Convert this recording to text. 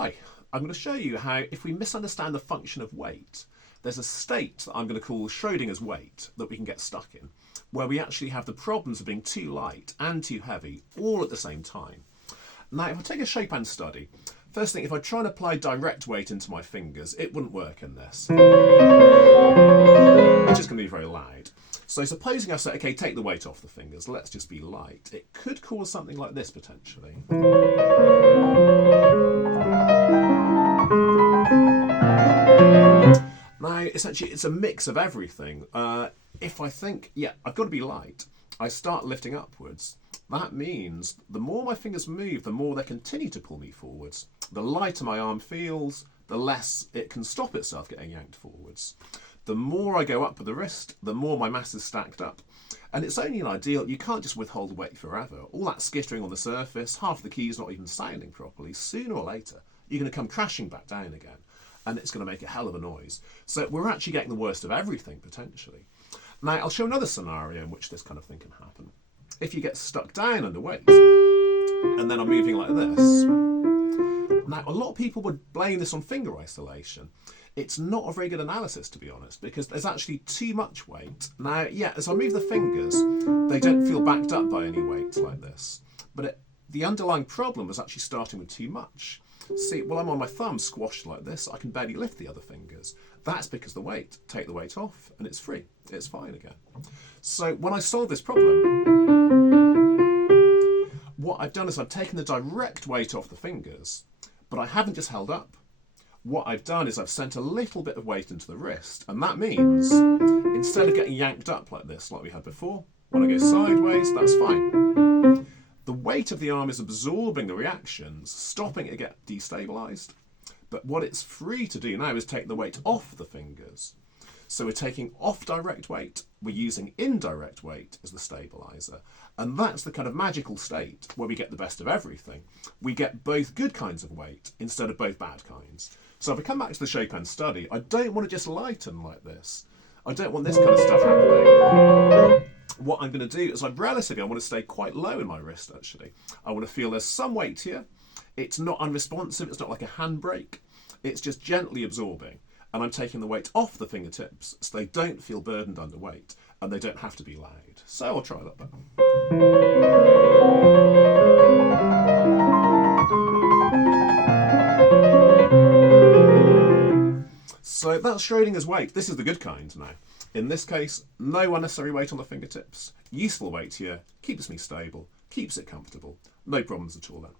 Hi, I'm going to show you how if we misunderstand the function of weight, there's a state that I'm going to call Schrodinger's weight that we can get stuck in, where we actually have the problems of being too light and too heavy all at the same time. Now, if I take a Chopin study, first thing, if I try and apply direct weight into my fingers, it wouldn't work in this. It's just going to be very loud. So supposing I say, okay, take the weight off the fingers, let's just be light, it could cause something like this potentially. Now, essentially, it's a mix of everything. If I think, yeah, I've got to be light, I start lifting upwards. That means the more my fingers move, the more they continue to pull me forwards. The lighter my arm feels, the less it can stop itself getting yanked forwards. The more I go up with the wrist, the more my mass is stacked up. And it's only an ideal, you can't just withhold weight forever. All that skittering on the surface, half the keys not even sounding properly, sooner or later, you're going to come crashing back down again. And it's going to make a hell of a noise. So we're actually getting the worst of everything, potentially. Now, I'll show another scenario in which this kind of thing can happen. If you get stuck down under weight, and then I'm moving like this. Now, a lot of people would blame this on finger isolation. It's not a very good analysis, to be honest, because there's actually too much weight. Now, yeah, as I move the fingers, they don't feel backed up by any weight like this. But the underlying problem is actually starting with too much. See, while I'm on my thumb squashed like this, I can barely lift the other fingers. That's because the weight. Take the weight off and it's free. It's fine again. So when I solve this problem, what I've done is I've taken the direct weight off the fingers, but I haven't just held up. What I've done is I've sent a little bit of weight into the wrist, and that means instead of getting yanked up like this, like we had before, when I go sideways, that's fine. The weight of the arm is absorbing the reactions, stopping it get destabilised. But what it's free to do now is take the weight off the fingers. So we're taking off direct weight, we're using indirect weight as the stabiliser. And that's the kind of magical state where we get the best of everything. We get both good kinds of weight instead of both bad kinds. So if I come back to the Chopin study, I don't want to just lighten like this. I don't want this kind of stuff happening. What I'm going to do is I want to stay quite low in my wrist, actually. I want to feel there's some weight here. It's not unresponsive. It's not like a handbrake. It's just gently absorbing. And I'm taking the weight off the fingertips so they don't feel burdened under weight and they don't have to be loud. So I'll try that back. So that's Schrodinger's weight. This is the good kind now. In this case, no unnecessary weight on the fingertips. Useful weight here, keeps me stable, keeps it comfortable. No problems at all then.